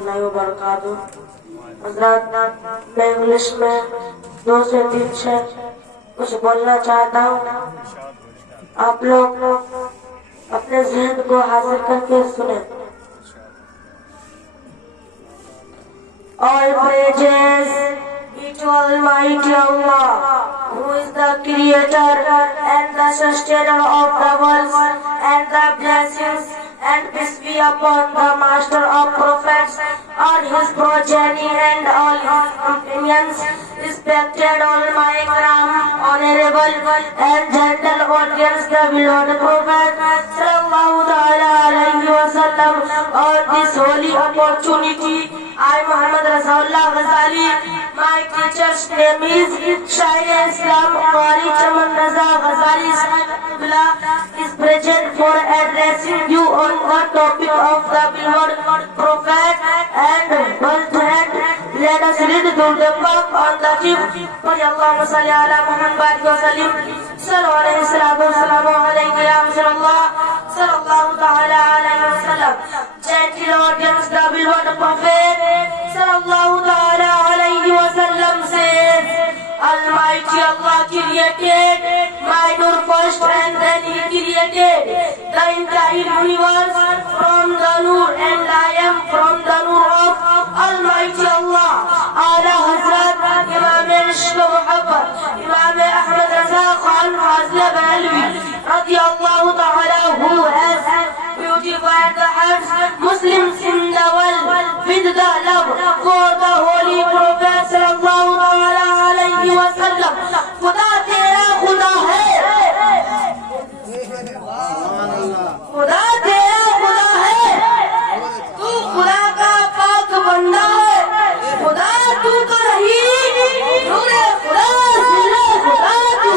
रहमतुल्लाहि व बरकातुहू। हज़रात, मैं इंग्लिश में 2 से 3 शेर कुछ बोलना चाहता हूँ। आप लोग अपने ज़हन को हासिल करके सुने। All praises be to Almighty Allah, who is the creator and the sustainer of the worlds, and the blessings and peace be upon the master of prophets, on his progeny and all his companions. Respected all my honorable and gentle audience, the beloved Prophet sallallahu ta'ala alayhi wa sallam, on this holy opportunity, I, Muhammad Rasulullah Ghazali, my teacher's name is Shair Islam Qari Chaman Raza Ghazali Sahibullah, is present for addressing you on the topic of the beloved Prophet and birthright. Let us read the book on the chief. Allahumma salli ala Muhammad barik wa sallim. Sallallahu alayhi wa sallam alayhi ya Rasulullah sallallahu ta'ala alayhi wa sallam. Gentle audience, the beloved Prophet sallallahu ta'ala alayhi wa sallam says, Almighty Allah created my nur first, and then He created the entire universe from the nur, and I am from the nur of Almighty Allah. Ala Hazrat Imam Ishq Muhabbat Imam Ahmad Raza Khan Fazl Balwi radiyallahu ta'ala, who has beautified the hearts Muslims in the world with the love for the Holy Prophet sallallahu ta'ala alayhi wa sallam. खुदा तेरा खुदा है, खुदा तेरा खुदा है, तू खुदा का पाक बंदा है। खुदा तू तो नहीं, नूरे खुदा, जिले खुदा तू।